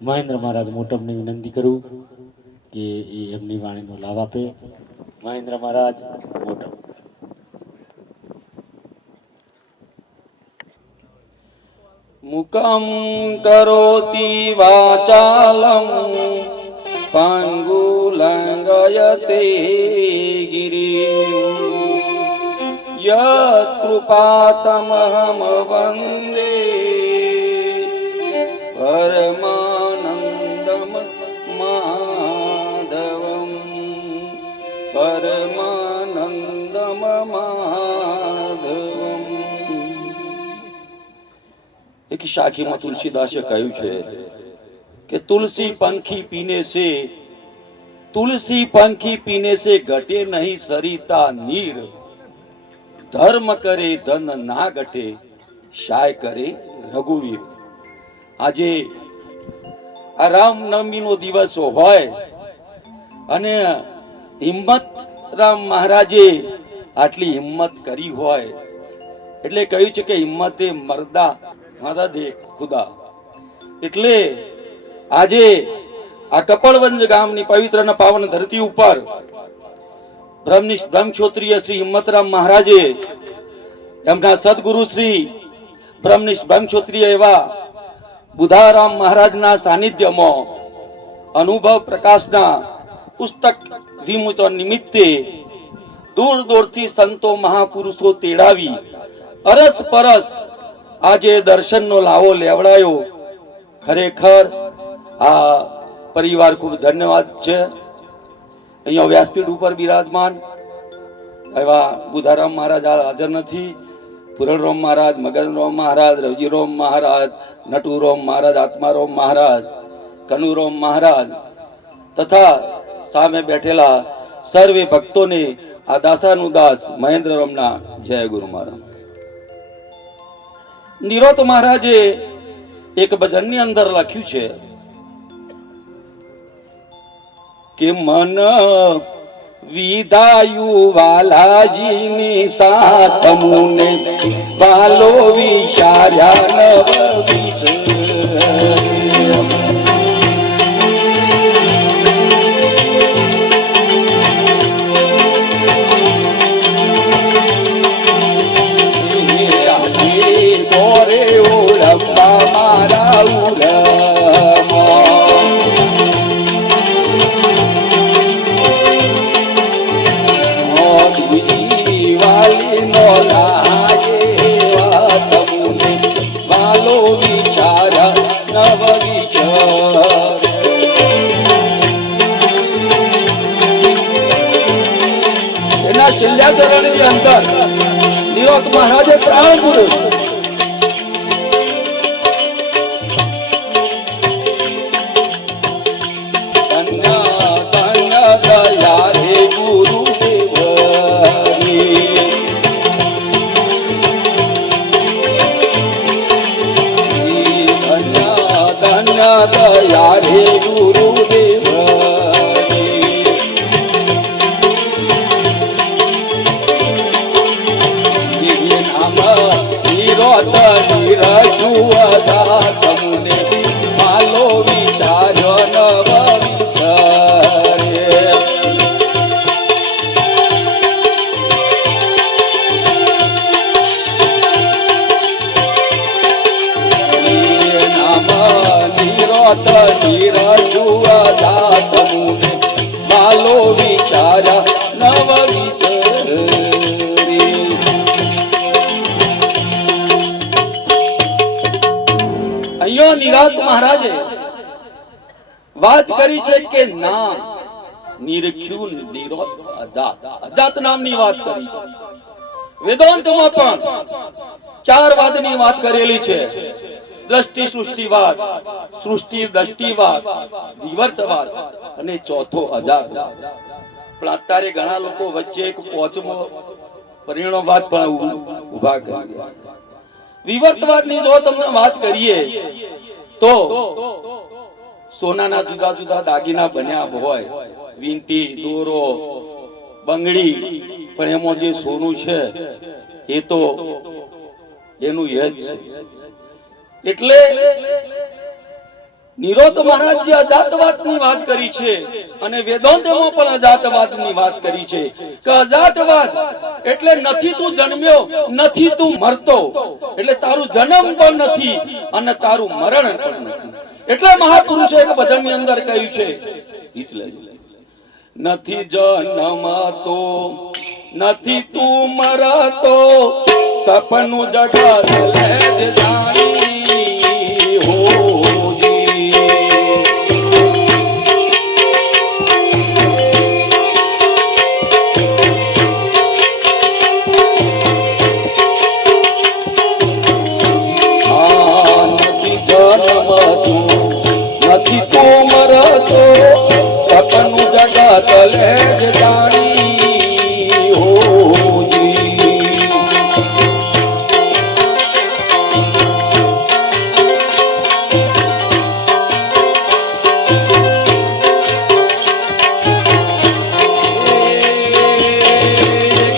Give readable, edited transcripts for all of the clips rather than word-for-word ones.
મહેન્દ્ર મહારાજ મોટમને વિનંતી કરું કે એ એમની વાણીનો લાભ આપે. મહેન્દ્ર મહારાજ મોટમ. મુકમ કરોતિ વાચાલમ પાંગુલંગયતે ગિરિમ યત કૃપાતમહમ વંદે પરમાનંદમ માધવમ પરમાનંદમ માધવમ. એક શાખીમાં તુલસીદાસે કહ્યું છે કે તુલસી पंखी पीने से घटे नहीं सरिता नीर, धर्म करे धन ना घटे शाय करे रघुवीर. આજે આ રામનવમી નો દિવસ હોય અને હિંમત રામ મહારાજે આટલી હિંમત કરી હોય એટલે કહ્યું છે કે હિંમતે મરદા મદદ ખુદા. એટલે આજે આ કપડવંજ ગામની પવિત્ર અને પાવન ધરતી ઉપર બ્રહ્મક્ષોત્રીય શ્રી હિંમતરામ મહારાજે એમના સદગુરુ શ્રી બ્રહ્મક્ષોત્રીય એવા બુધારામ મહારાજના સાનિધ્યમાં અનુભવ પ્રકાશના પુસ્તક વિમોચન નિમિત્તે દૂર દૂરથી સંતો મહાપુરુષો તેડાવી અરસ પરસ આજે દર્શનનો લાવો લેવડાયો. ખરેખર આ પરિવાર ખૂબ ધન્યવાદ છે. અહીંયા વ્યાસપીઠ ઉપર બિરાજમાન એવા બુધારામ મહારાજ હાજર નથી. પુરણરામ મહારાજ, મગનરામ મહારાજ, રવજીરામ મહારાજ, નટુરામ મહારાજ, આત્મારામ મહારાજ, કનુરામ મહારાજ તથા સામે બેઠેલા સર્વે ભક્તોને આ દાસાનું દાસ મહેન્દ્રરામના જય ગુરુ મહારાજ. નિરોત મહારાજે એક ભજનની અંદર લખ્યું છે કે મન વિદાયુ વાલાજીની સાથ મુને વાલો વિચાર્યા નવ વિષ. છેલ્લા ચરણની અંદર નિરોત મહારાજે પ્રાણ પૂર્યું. નિરાત મહારાજે વાત કરી છે કે નામ નિરખ્યું નિરોત અજાત, અજાત નામની વાત કરી છે. વેદાંતમાં પણ ચાર વાદની વાત કરેલી છે. દ્રષ્ટિ સૃષ્ટિવાદ, સૃષ્ટિ દ્રષ્ટિવાદ, વિવર્તવાદ અને ચોથો અજાતવાદ. પણ અત્યારે ઘણા લોકો વચ્ચે એક પોચમો પરિણામવાદ પણ ઉભા કરી રહ્યા છે. વિવર્તવાદની જો તમને વાત કરીએ તો સોનાના જુદા જુદા દાગીના બન્યા હોય, વીંટી, દોરો, બંગડી, પણ એમાં જે સોનું છે એ તો એનું એ જ છે. એટલે નિરોધ મહારાજે અજાતવાદની વાત કરી છે અને વેદાંતમાં પણ અજાતવાદની વાત કરી છે કે અજાતવાદ એટલે નથી તું જન્મ્યો, નથી તું મરતો, એટલે તારું જન્મ પણ નથી અને તારું મરણ પણ નથી. એટલે મહાપુરુષે એક ભજનની અંદર કહ્યું છે, નથી જન્મતો નથી તું મરતો, સપનું જગત લે જાણી હોજી. નથી જન્મતું નથી તું મરતો, સપનું જગત લે જાણી હોજી.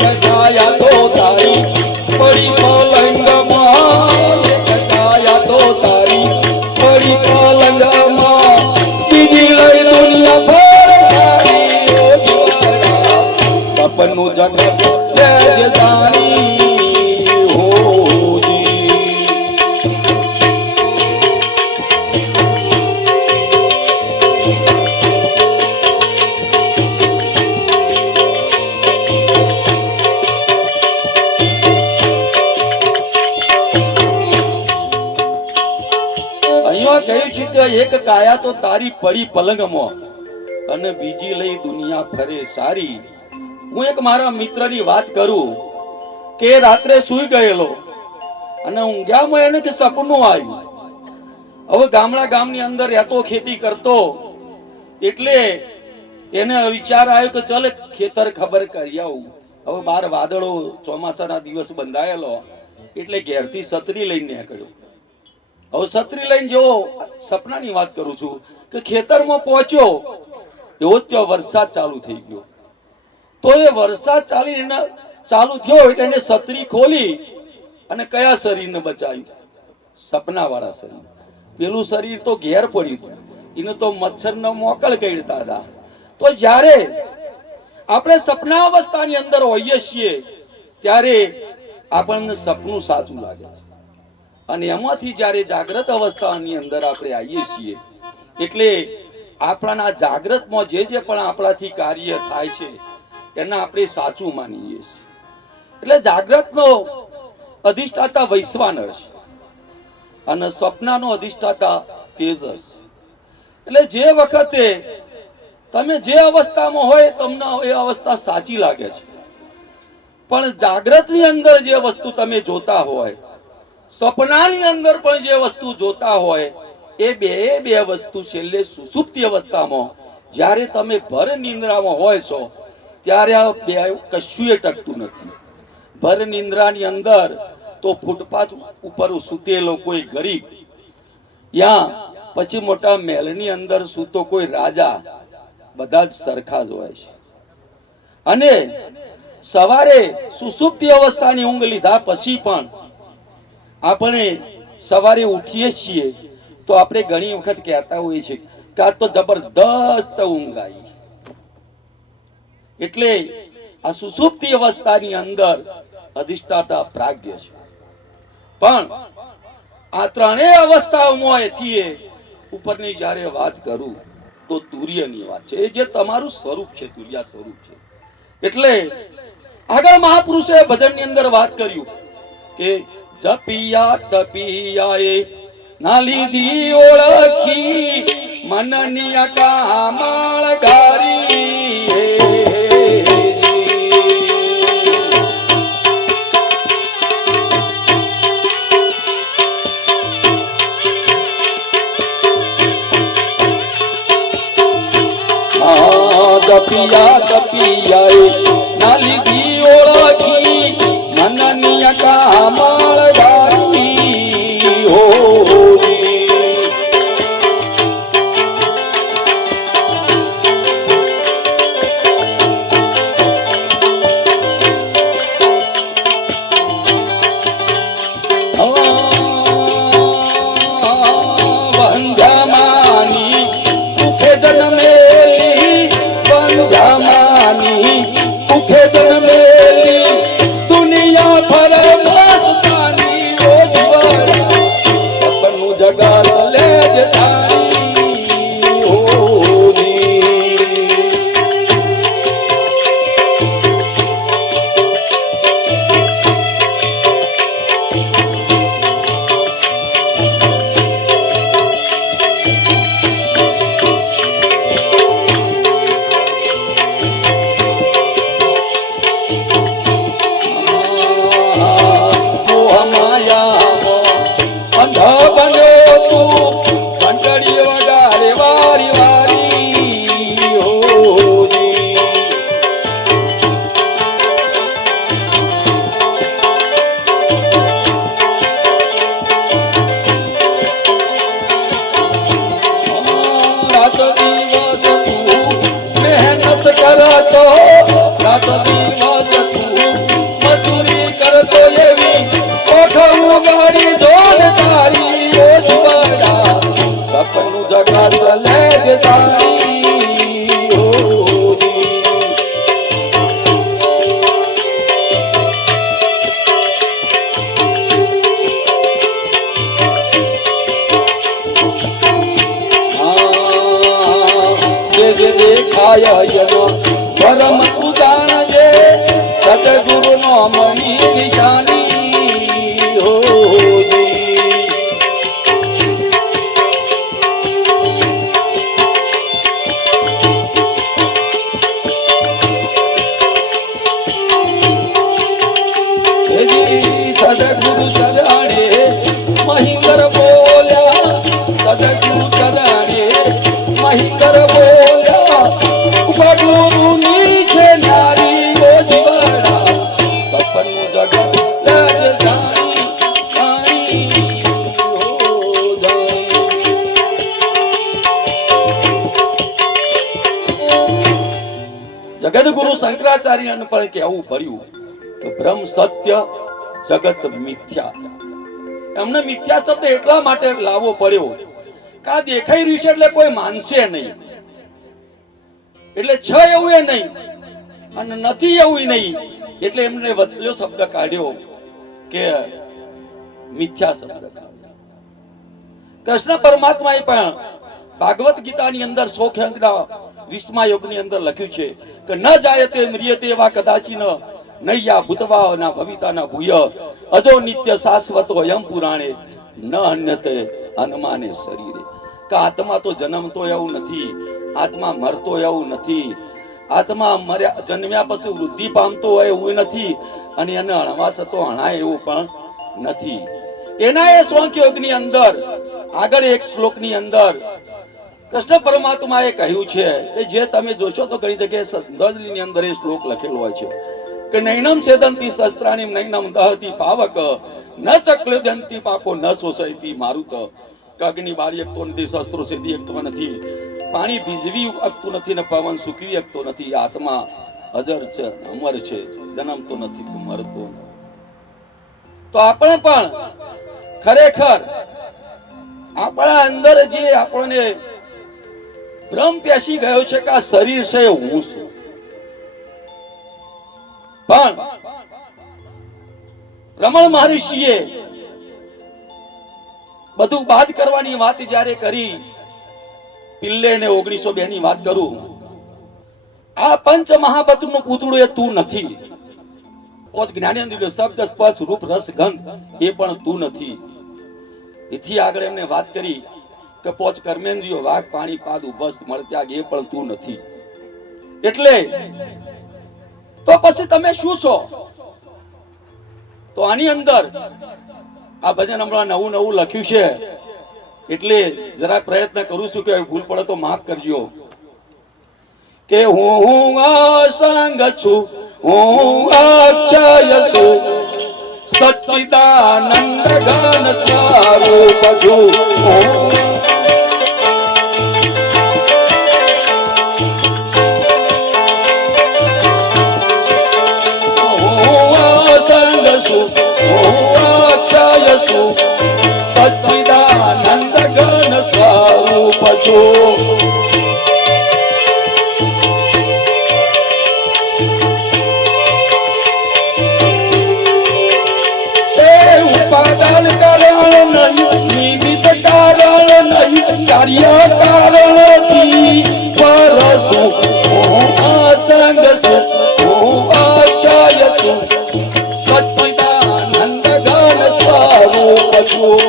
કથાયા તો તારી પડી પલંગમાં, કથાયા તો તારી પડી પલંગમાં, બીજી લઈ દુનિયા ભર સારી સપનું જગત લે જાણી હોજી. અહીંયા કહ્યું છે કે એક કાયા તો તારી પડી પલંગમાં અને બીજી લઈ દુનિયા ફરે સારી. હું એક મારા મિત્રની વાત કરું કે રાત્રે સૂઈ ગયેલો અને ઊંઘ્યામાં એને કે સપનું આવ્યું. હવે ગામની અંદર રહેતો, ખેતી કરતો, એટલે એને વિચાર આવ્યો કે ચાલ ખેતર ખબર કરી આવું. હવે બાર વાદળો, ચોમાસાના દિવસ બંધાયેલો, એટલે ઘેરથી છત્રી લઈને નીકળ્યો. હવે છત્રી લઈને જેવો સપનાની વાત કરું છું કે ખેતરમાં પહોંચ્યો, એવો ત્યાં વરસાદ ચાલુ થઈ ગયો. તો એ વરસાદ ચાલુ થયો એટલે એને છત્રી ખોલી અને કયા શરીરને બચાવ્યું? સપનાવાળા શરીર. પેલું શરીર તો ઘેર પડ્યું, એને તો મચ્છરનો મોકળ કઈડતા હતા. તો જ્યારે આપણે સપના અવસ્થાની અંદર હોઈએ છીએ ત્યારે આપણને સપનું સાચું લાગે છે, અને એમાંથી જ્યારે જાગ્રત અવસ્થાની અંદર આપણે આવીએ છીએ એટલે આપણા જાગ્રતમાં જે પણ આપણાથી કાર્ય થાય છે એને આપણે સાચું માનીએ છીએ. એટલે જાગ્રતનો અધિષ્ઠાતા વૈશ્વાનર છે અને સ્વપ્નનો અધિષ્ઠાતા તેજસ. એટલે જે વખતે તમે જે અવસ્થામાં હોય તમને એ અવસ્થા સાચી લાગે છે, પણ જાગ્રતની અંદર જે વસ્તુ તમે જોતા હોય, સપનાની અંદર પણ જે વસ્તુ જોતા હોય, એ બે વસ્તુ છેલ્લે સુષુપ્તિ અવસ્થામાં જ્યારે તમે ભર નિંદ્રામાં હોય છો ત્યારે આ બે કશું ટકતું નથી. ભર નિંદ્રાની અંદર તો ફૂટપાથ ઉપર સૂતેલો કોઈ ગરીબ, યા પછી મોટા મહેલની અંદર સૂતો કોઈ રાજા, બધા જ સરખા જ હોય છે. અને સવારે સુષુપ્તિ અવસ્થાની ઊંઘ લીધા પછી પણ આપણે સવારે ઉઠીએ છીએ તો આપણે ઘણી વખત કહેતા હોઈએ છીએ કે આ તો જબરદસ્ત ઊંઘ આવી. એટલે આ સુષુપ્તિ અવસ્થાની અંદર અધિષ્ઠાતા પ્રાગ્ય છે. પણ આ ત્રણેય અવસ્થાઓમાં એથી ઉપરની જ્યારે વાત કરું તો તુર્યની વાત છે, એ જે તમારું સ્વરૂપ છે, તુર્યા સ્વરૂપ છે. એટલે આગળ મહાપુરુષે ભજનની અંદર વાત કર્યું કે જપિયા તપિયાએ ના લીધી ઓળખી, મનની કામળ ગારી. તપિયા તપિયાએ ના લીધી ઓળખી, મનની કામળ ગારી હોરી. બંધમાં જગત લેજ જાણી હોજી જે દેખાય યનો પરમ તું જાણજે સતગુરુ નો મણી નિશાની હોજી સદગુરુ ચરણે મહિંદર બોલ્યા સદગુરુ ચરણે મહિંદર બોલ્યા ગુરુ નીચે નારીઓ જીવડા સપનું જગત લજ જાણી જગતગુરુ શંકરાચાર્યને પણ કહેવું પડ્યું કે બ્રહ્મ સત્ય જગત મિથ્યા. એમને મિથ્યા શબ્દ એટલા માટે લાવવો પડ્યો કે આ દેખાઈ રહ્યું છે એટલે કોઈ માનશે નહીં, એટલે છે એવું એ નહીં અને નથી એવું નહીં, એટલે એમને વચલ્યો શબ્દ કાઢ્યો કે મિથ્યા શબ્દ. કૃષ્ણ પરમાત્માએ પણ ભાગવત ગીતાની અંદર 20 યોગની અંદર લખ્યું છે કે ન જાયતે મ્રિયતે વા કદાચિન નૈયા ભૂતવા ના ભવિતા ભૂય અજો નિત્ય શાશ્વતો અયમ પુરાણે ન અન્યતે અનમાને શરીરે. કે આત્મા તો જન્મતો એવું નથી, આત્મા મરતો એવું નથી, આત્મા મર્યા જન્મ્યા પછી વૃદ્ધિ પામતો હોય એવું નથી, અને એને અણવાસતો અણાય એવું પણ નથી. એના એ સ્વંકયોગની અંદર આગળ એક શ્લોકની અંદર કૃષ્ણ પરમાત્માએ કહ્યું છે કે જે તમે જોશો તો ઘણી જગ્યાએ શ્રદ્ધાંજલિની અંદર એ શ્લોક લખેલો હોય છે કે નૈનમ સેદંતી શસ્ત્રાણી નૈનમ દહતી પાવક ન ચક્લદંતી પાકો ન શોષયતી મારુત. અગ્નિ બાળી શકતો નથી, શસ્ત્રો સેદી શકતો નથી, પાણી ભીંજવી શકતું નથી ને પવન સૂકવી શકતો નથી. આત્મા અજર છે, અમર છે, જન્મતો નથી, મરતો. તો આપણે પણ ખરેખર આપણા અંદર જે આપણને ભ્રમ પેસી ગયો છે કે આ શરીર છે હું છું, પણ રમણ મહર્ષિએ બધું બાદ કરવાની વાત જ્યારે કરી, પિલ્લે ને 1902 ની વાત કરું, આ પંચ મહાભૂતનું પૂતળું એ તું નથી. પોચ જ્ઞાનેન્દ્રિયો શબ્દ સ્પર્શ રૂપ રસ ગંધ એ પણ તું નથી. એથી આગળ એમને વાત કરી કે પોચ કર્મેન્દ્રિયો વાઘ પાણી પાદ ઉભસ મળત્યાગ એ પણ તું નથી. એટલે તો પછી તમે શું છો? તો આની અંદર આ ભજન હમણાં નવું લખ્યું છે, એટલે જરા પ્રયત્ન કરું છું કે ભૂલ પડે તો માફ કરજો. કે હું અસંગ છું, હું અક્ષય છું, સચ્ચિદાનંદ ઘન સ્વરૂપ છું. સચ્ચિદાનંદ ઘન સ્વરૂપ છું. ઉપાદાન કારણ નહીં, નિમિત્ત કારણ નહીં, કાર્ય કારણથી પરશું. હું અસંગ છું, હું અક્ષય છું, સચ્ચિદાનંદ ઘન સ્વરૂપ છું.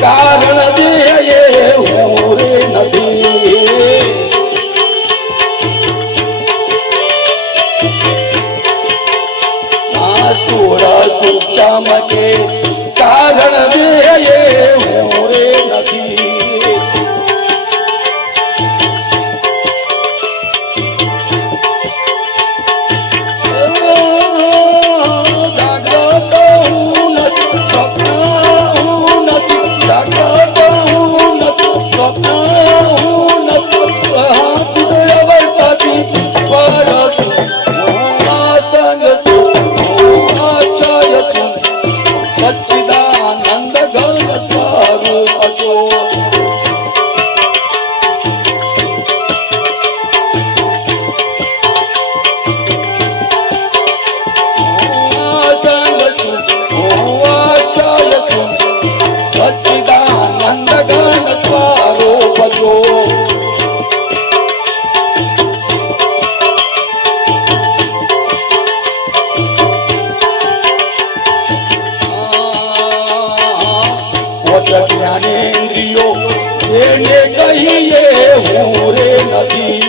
કારણ દે હું રે નથી. થોડા સુચમ કે કારણ દે હું રે નથી. ઓવાચાયતુ સચ્ચિદાનંદ ઘન સ્વરૂપ જો જ્ઞાનેન્દ્રિયો એને કહીએ હું રે નથી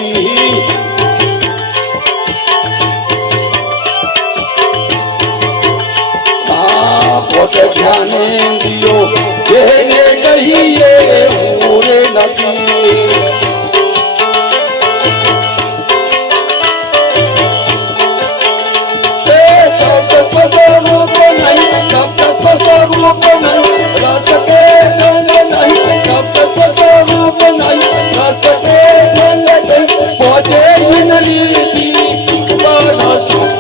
પોતે જ્ઞાનેન્દ્રિયો એને કહીએ હું રે નથી સ્વરૂપ નહીં સ્વરૂપ નહીં રસ કે સ્વરૂપ નહીં રસ કે પોતે જીનલી બનસો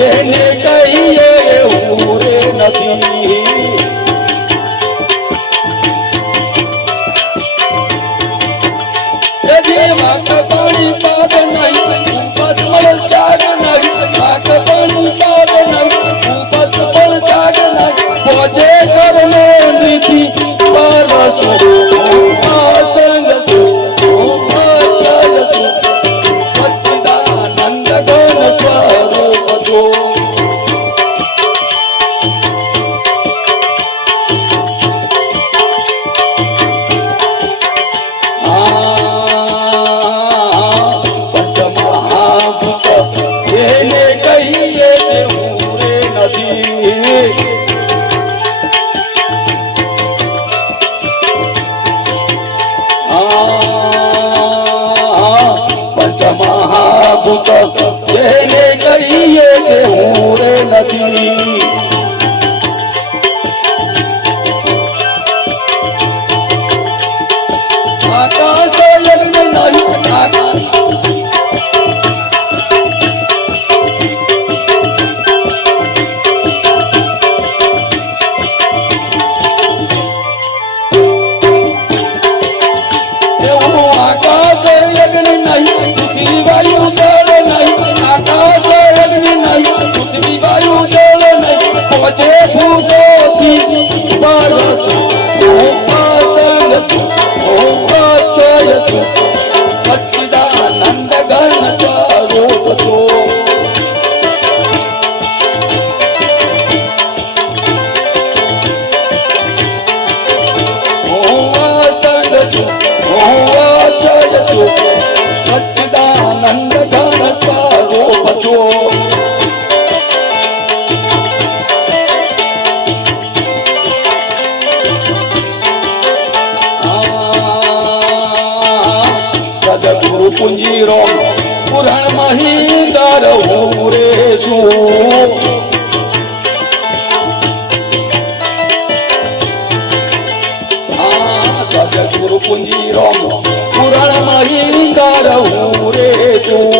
જેને કહીએ હું રે નથી વાક પાણી પાદ નહીં ઉપસળ ત્યાગ નહીં વાક પાણી પાદ નહીં ઉપસળ ત્યાગ નહીં પહોંચે કરને નીતિ પરસો સંગ સચ્ચિદાનંદ ઘન સ્વરૂપ જો એને કહીએ હું રે નથી પંચમહાભૂત એને કહીએ હું રે નથી આકાશ યજ્ઞ નહીં આકાશ સચ્ચિદાનંદ ઘન સ્વરૂપ જો સચ્ચિદાનંદ ઘન સ્વરૂપ જો સદગુરુ પુંજીરો પુરાણ મહિંદર હું રે છું સદગુરુ પુંજીરો પુરાણ મહિંદર હું રે છું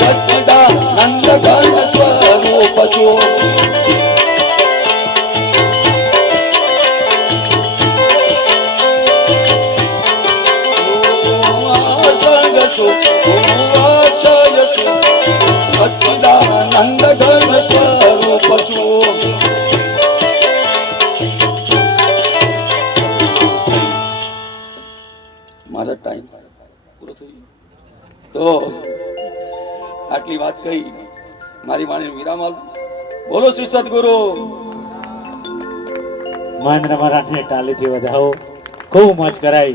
સચ્ચિદાનંદ ઘન સ્વરૂપ જો સચ્ચિદાનંદ ઘન સ્વરૂપ જો મારો ટાઈમ પૂરો થઈ ગયો તો આટલી વાત કહી મારી વાણી વિરામ આલું બોલો શ્રી સદગુરુ. મહેન્દ્ર મહારાજને ટાલીથી વધાવો, ખૂબ મોજ કરાઈ.